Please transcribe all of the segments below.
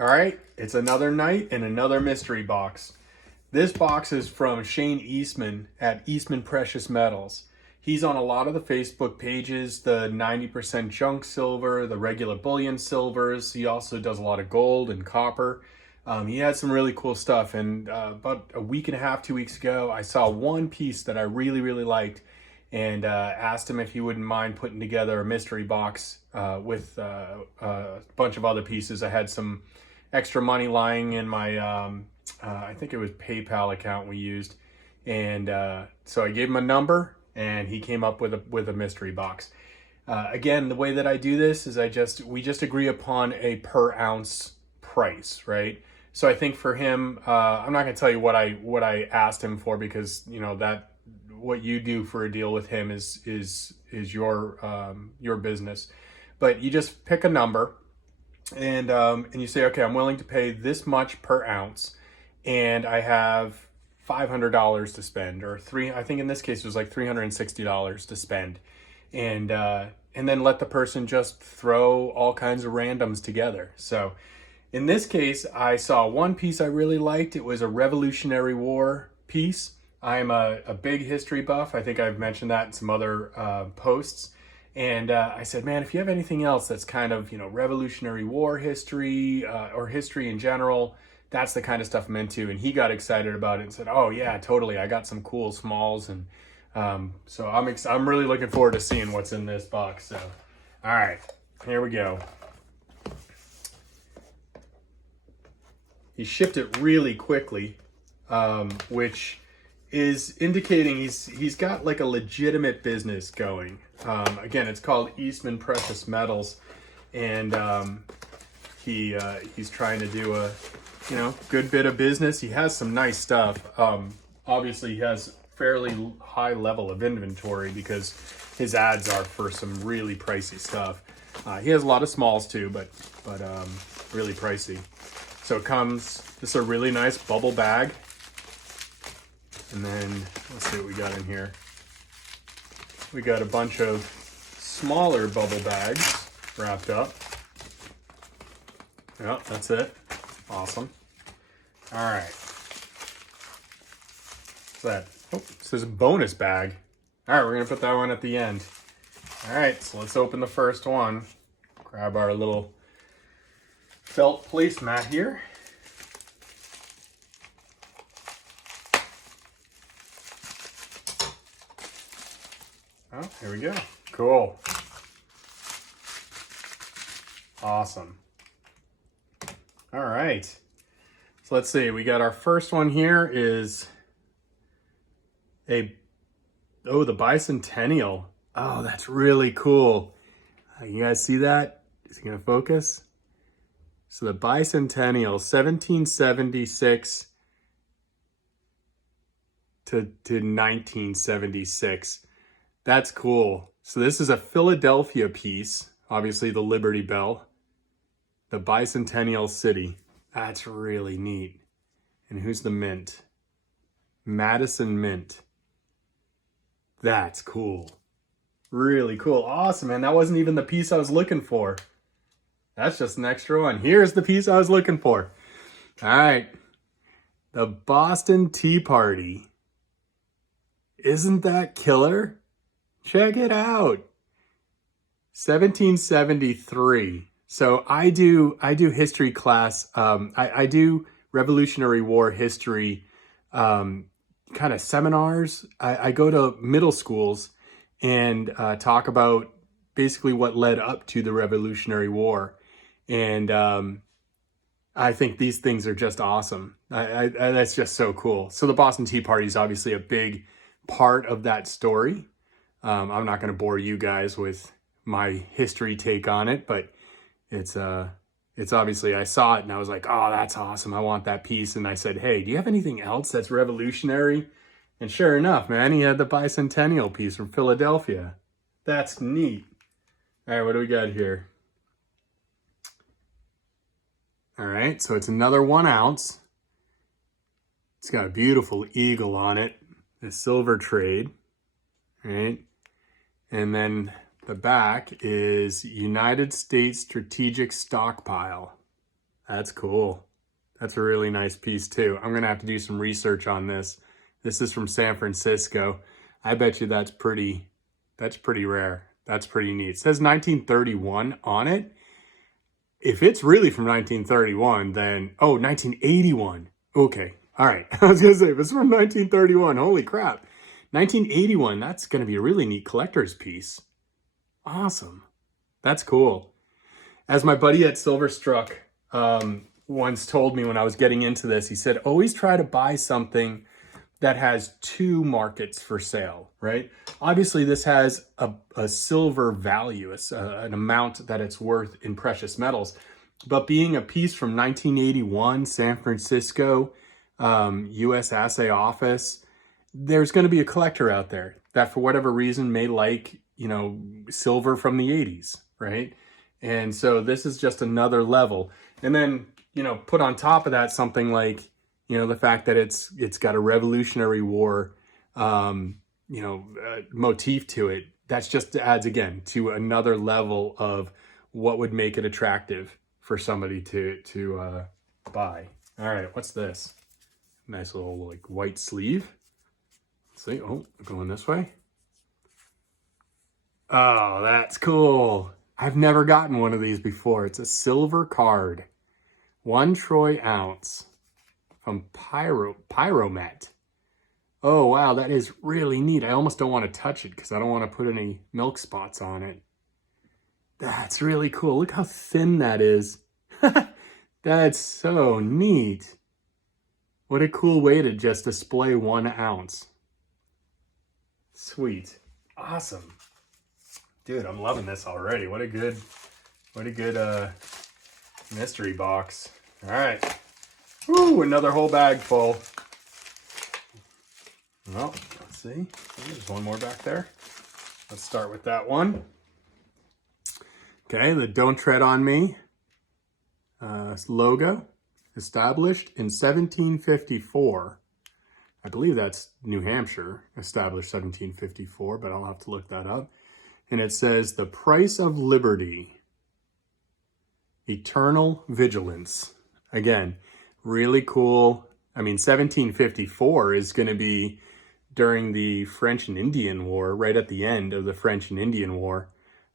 All right, it's another night and another mystery box. This box is from Shane Eastman at Eastman Precious Metals. He's on a lot of the Facebook pages, the 90% junk silver, the regular bullion silvers. He also does a lot of gold and copper. He had some really cool stuff, and about a week and a half, 2 weeks ago, I saw one piece that I really liked, and asked him if he wouldn't mind putting together a mystery box with a bunch of other pieces. I had some extra money lying in my, I think it was PayPal account we used, and so I gave him a number, and he came up with a mystery box. Again, the way that I do this is we just agree upon a per ounce price, right? So I think for him, I'm not going to tell you what I asked him for, because you know that what you do for a deal with him is your business. But you just pick a number, and you say, okay, I'm willing to pay this much per ounce, and I have $500 to spend, or I think in this case it was like $360 to spend, and then let the person just throw all kinds of randoms together. So in this case, I saw one piece I really liked. It was a Revolutionary War piece. I'm a big history buff. I think I've mentioned that in some other posts. And I said, man, if you have anything else that's kind of, Revolutionary War history or history in general, that's the kind of stuff I'm into. And he got excited about it and said, oh yeah, totally. I got some cool smalls. And so I'm really looking forward to seeing what's in this box. So, all right, here we go. He shipped it really quickly, which is indicating he's got like a legitimate business going. Again, it's called Eastman Precious Metals, and he's trying to do a good bit of business. He has some nice stuff. Obviously, he has fairly high level of inventory because his ads are for some really pricey stuff. He has a lot of smalls too, but really pricey. So this is a really nice bubble bag. And then let's see what we got in here. We got a bunch of smaller bubble bags wrapped up. Yep, that's it. Awesome. All right. What's that? Oh, this is a bonus bag. All right, we're gonna put that one at the end. All right, so let's open the first one. Grab our little felt placemat here. Oh, here we go. Cool. Awesome. All right. So let's see. We got our first one here is the bicentennial. Oh, that's really cool. You guys see that? Is it going to focus? So the bicentennial, 1776 to 1976. That's cool. So this is a Philadelphia piece, obviously the Liberty Bell, the bicentennial city. That's really neat. And who's the mint? Madison Mint. That's cool. Really cool. Awesome, man. That wasn't even the piece I was looking for. That's just an extra one. Here's the piece I was looking for. All right. The Boston Tea Party. Isn't that killer? Check it out. 1773. So I do history class. I do Revolutionary War history kind of seminars. I go to middle schools and talk about basically what led up to the Revolutionary War. And I think these things are just awesome. That's just so cool. So the Boston Tea Party is obviously a big part of that story. I'm not going to bore you guys with my history take on it, but it's obviously, I saw it and I was like, oh, that's awesome. I want that piece. And I said, hey, do you have anything else that's revolutionary? And sure enough, man, he had the bicentennial piece from Philadelphia. That's neat. All right, what do we got here? All right, so it's another 1 ounce. It's got a beautiful eagle on it, a silver trade, right? And then the back is United States Strategic Stockpile. That's cool. That's a really nice piece too. I'm gonna have to do some research on this. This is from San Francisco. I bet you that's pretty rare. That's pretty neat. It says 1931 on it. If it's really from 1931, then, oh, 1981. Okay, all right. I was gonna say, if it's from 1931, holy crap. 1981, that's gonna be a really neat collector's piece. Awesome. That's cool. As my buddy at Silverstruck once told me when I was getting into this, he said, always try to buy something that has two markets for sale, right? Obviously, this has a silver value, an amount that it's worth in precious metals. But being a piece from 1981, San Francisco, U.S. Assay Office, there's going to be a collector out there that for whatever reason may like, you know, silver from the 80s, right? And so this is just another level. And then, you know, put on top of that something like, you know, the fact that it's got a Revolutionary War, motif to it. That's just adds again to another level of what would make it attractive for somebody to buy. All right, what's this? Nice little like white sleeve. Let's see, oh, going this way. Oh, that's cool. I've never gotten one of these before. It's a silver card, 1 troy ounce. From Pyromet. Oh, wow, that is really neat. I almost don't want to touch it because I don't want to put any milk spots on it. That's really cool. Look how thin that is. That's so neat. What a cool way to just display 1 ounce. Sweet. Awesome. Dude, I'm loving this already. What a good mystery box. All right. Ooh, another whole bag full. Well, let's see. There's one more back there. Let's start with that one. Okay, the Don't Tread on Me logo, established in 1754. I believe that's New Hampshire, established 1754, but I'll have to look that up. And it says, the price of liberty, eternal vigilance. Again, really cool. I mean, 1754 is going to be during the French and Indian War, right at the end of the French and Indian War,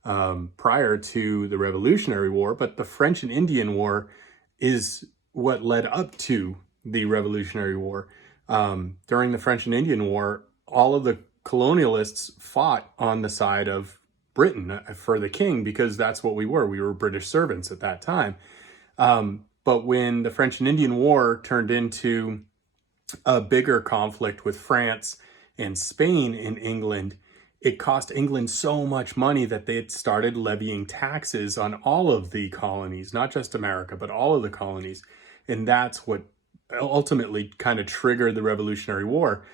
prior to the Revolutionary War. But the French and Indian War is what led up to the Revolutionary War. During the French and Indian War, all of the colonialists fought on the side of Britain for the king because that's what we were. We were British servants at that time. But when the French and Indian War turned into a bigger conflict with France and Spain in England, it cost England so much money that they had started levying taxes on all of the colonies, not just America, but all of the colonies. And that's what ultimately kind of triggered the Revolutionary War.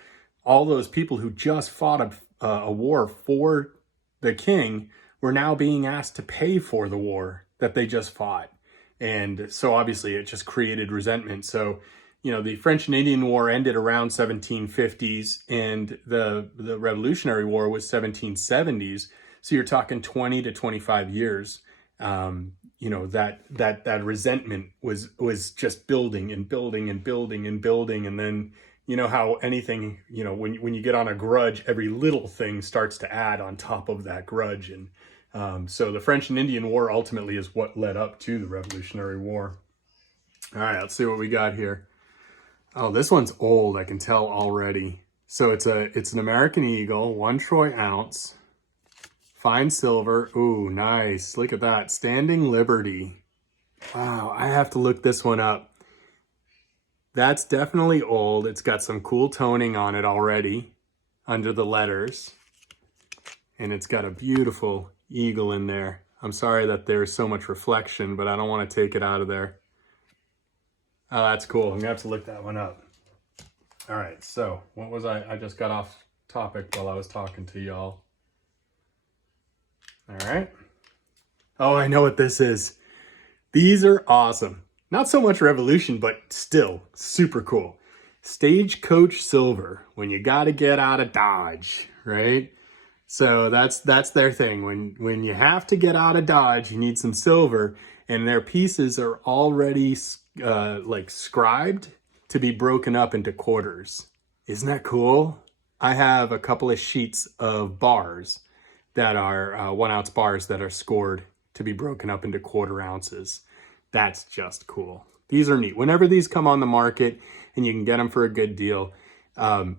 All those people who just fought a war for the king were now being asked to pay for the war that they just fought. And so obviously it just created resentment. So, you know, the French and Indian War ended around 1750s and the Revolutionary War was 1770s. So you're talking 20 to 25 years. You know, that resentment was just building and building and building and building. And then, you know, how anything, you know, when you get on a grudge, every little thing starts to add on top of that grudge. And so the French and Indian War ultimately is what led up to the Revolutionary War. All right, let's see what we got here. Oh, this one's old, I can tell already. So it's an American Eagle, 1 troy ounce, fine silver. Ooh, nice. Look at that. Standing Liberty. Wow, I have to look this one up. That's definitely old. It's got some cool toning on it already under the letters. And it's got a beautiful eagle in there. I'm sorry that there's so much reflection, but I don't want to take it out of there. Oh, that's cool. I'm gonna have to look that one up. All right, so what was I just got off topic while I was talking to y'all. All right. Oh, I know what this is. These are awesome. Not so much Revolution, but still super cool. Stagecoach silver, when you gotta get out of Dodge, right? So that's their thing. When you have to get out of Dodge, you need some silver. and their pieces are already like scribed to be broken up into quarters. Isn't that cool? I have a couple of sheets of bars that are 1 ounce bars that are scored to be broken up into quarter ounces. That's just cool. These are neat. Whenever these come on the market and you can get them for a good deal,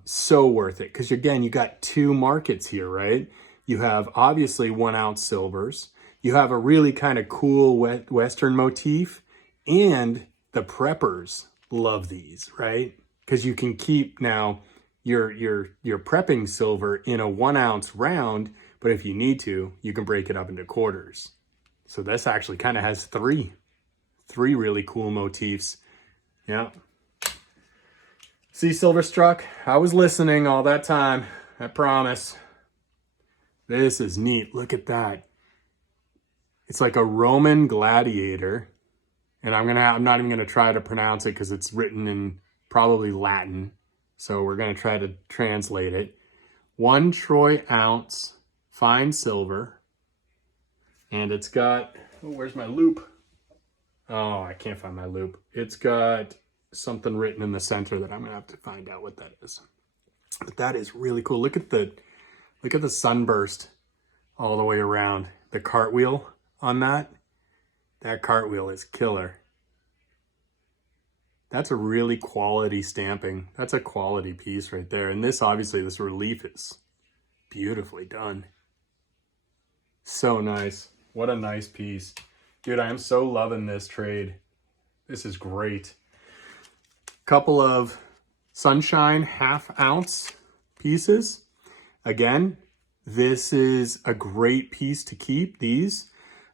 so worth it. Because again, you got two markets here, right? You have obviously 1 ounce silvers. You have a really kind of cool Western motif, and the preppers love these, right? Because you can keep now your prepping silver in a 1 ounce round, but if you need to, you can break it up into quarters. So this actually kind of has three really cool motifs. Yeah. See, Silverstruck, I was listening all that time, I promise. This is neat. Look at that. It's like a Roman gladiator. And I'm not even gonna try to pronounce it because it's written in probably Latin. So we're gonna try to translate it. 1 troy ounce fine silver. And it's got, oh, where's my loop? Oh, I can't find my loop. It's got something written in the center that I'm gonna have to find out what that is. But that is really cool. Look at the sunburst all the way around. The cartwheel on that. That cartwheel is killer. That's a really quality stamping. That's a quality piece right there. And this, obviously, this relief is beautifully done. So nice. What a nice piece. Dude, I am so loving this trade. This is great. Couple of Sunshine 1/2 ounce pieces. Again, this is a great piece to keep, these.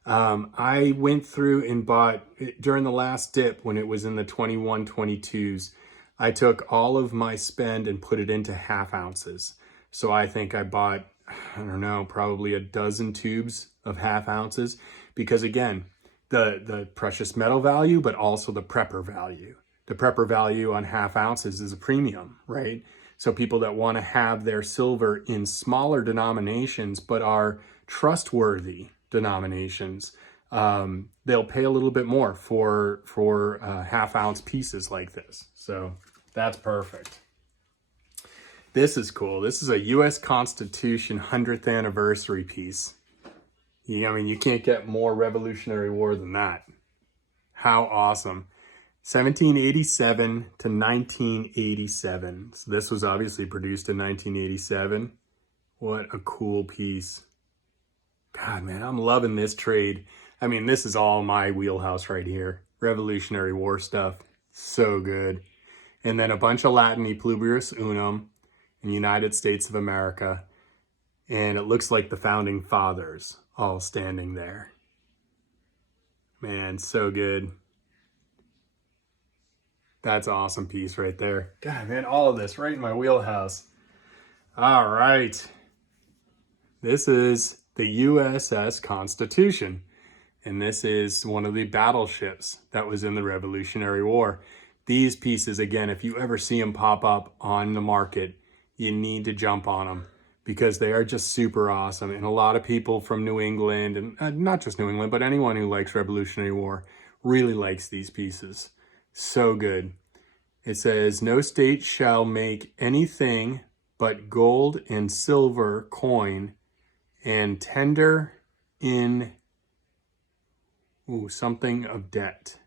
I went through and bought, during the last dip when it was in the 21, 22s, I took all of my spend and put it into 1/2 ounces. So I think I bought, I don't know, probably a dozen tubes of 1/2 ounces, because again, the precious metal value, but also the prepper value. The prepper value on 1/2 ounces is a premium, right? So people that want to have their silver in smaller denominations, but are trustworthy denominations, they'll pay a little bit more for 1/2 ounce pieces like this. So that's perfect. This is cool. This is a U.S. Constitution 100th anniversary piece. I mean, you can't get more Revolutionary War than that. How awesome. 1787 to 1987. So this was obviously produced in 1987. What a cool piece. God, man, I'm loving this trade. I mean, this is all my wheelhouse right here. Revolutionary War stuff. So good. And then a bunch of Latin E Pluribus Unum in United States of America. And it looks like the founding fathers all standing there. Man, so good. That's an awesome piece right there. God, man, all of this right in my wheelhouse. All right. This is the USS Constitution. And this is one of the battleships that was in the Revolutionary War. These pieces, again, if you ever see them pop up on the market, you need to jump on them because they are just super awesome. And a lot of people from New England, and not just New England, but anyone who likes Revolutionary War really likes these pieces. So good. It says, no state shall make anything but gold and silver coin and tender in something of debt.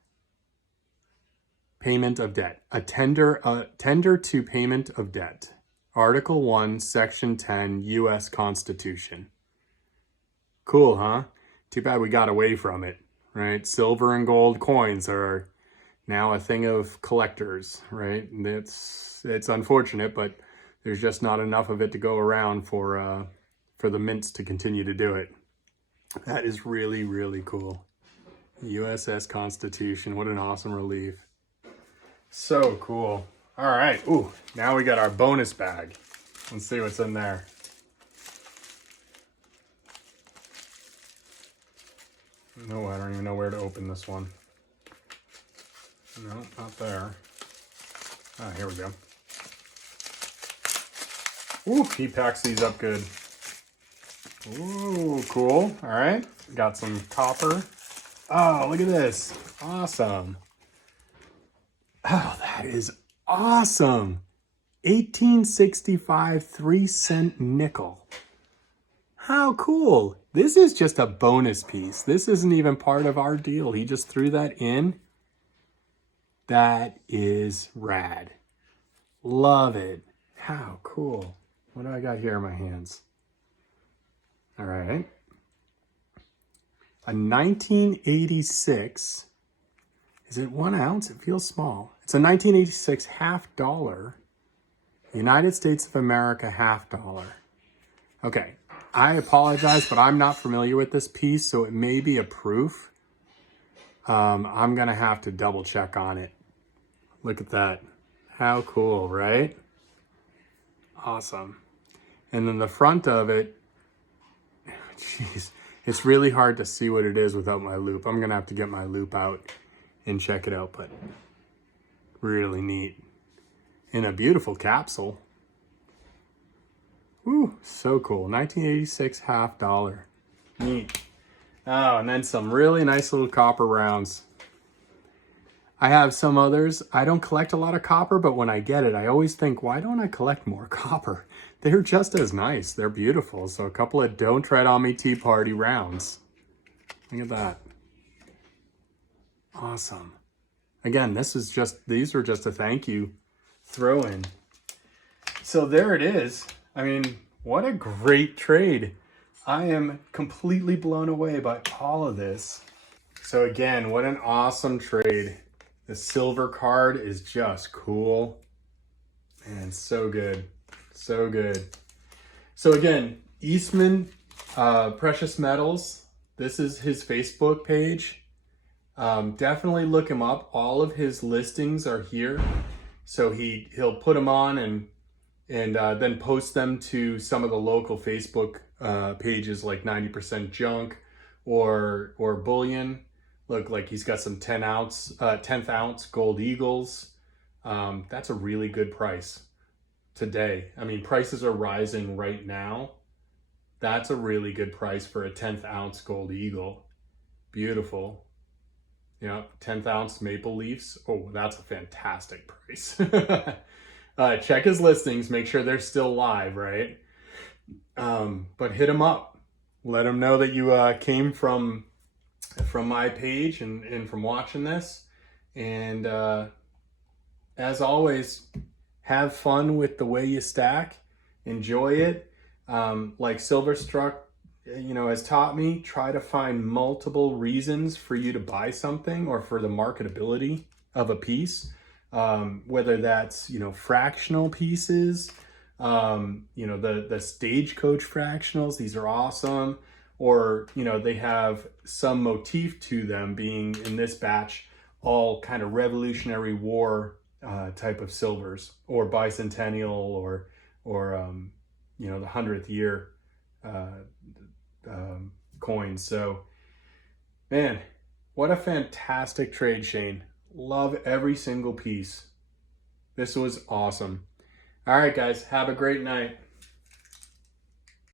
Payment of debt. A tender to payment of debt. Article 1, Section 10, U.S. Constitution. Cool, huh? Too bad we got away from it, right? Silver and gold coins are now a thing of collectors, right? And it's unfortunate, but there's just not enough of it to go around for the mints to continue to do it. That is really, really cool. USS Constitution, what an awesome relief. So cool. All right, ooh, now we got our bonus bag. Let's see what's in there. No, I don't even know where to open this one. No, not there. Ah, here we go. Ooh, he packs these up good. Ooh, cool. All right, got some copper Oh, look at this. Awesome. Oh, that is awesome. 1865 3-cent nickel. How cool. This is just a bonus piece. This isn't even part of our deal. He just threw that in. That is rad. Love it. How cool. What do I got here in my hands? All right. A 1986. Is it 1 ounce? It feels small. It's a 1986 half dollar. United States of America half dollar. Okay. I apologize, but I'm not familiar with this piece, so it may be a proof. I'm going to have to double check on it. Look at that. How cool, right? Awesome. And then the front of it, jeez, it's really hard to see what it is without my loop. I'm going to have to get my loop out and check it out, but really neat. In a beautiful capsule. Ooh, so cool. 1986 half dollar. Neat. Oh, and then some really nice little copper rounds. I have some others. I don't collect a lot of copper, but when I get it, I always think, why don't I collect more copper? They're just as nice. They're beautiful. So a couple of Don't Tread on Me Tea Party rounds. Look at that. Awesome. Again, these were just a thank you throw in. So there it is. I mean, what a great trade. I am completely blown away by all of this. So again, what an awesome trade. The silver card is just cool. And so good. So good. So again, Eastman Precious Metals. This is his Facebook page. Definitely look him up. All of his listings are here. So he'll put them on and then post them to some of the local Facebook pages like 90% Junk or Bullion. Look, like he's got some 10th ounce gold eagles. That's a really good price today. I mean, prices are rising right now. That's a really good price for a 10th ounce gold eagle. Beautiful. Yeah, 10th ounce maple leafs. Oh, that's a fantastic price. Check his listings, make sure they're still live, right? But hit him up. Let him know that you came from my page and from watching this. And as always, have fun with the way you stack. Enjoy it. Like Silverstruck, has taught me, try to find multiple reasons for you to buy something or for the marketability of a piece. Whether that's, fractional pieces, the Stagecoach fractionals, these are awesome. Or, they have some motif to them, being in this batch, all kind of Revolutionary War type of silvers, or bicentennial, or the 100th year coins. So, man, what a fantastic trade, Shane. Love every single piece. This was awesome. All right, guys, have a great night.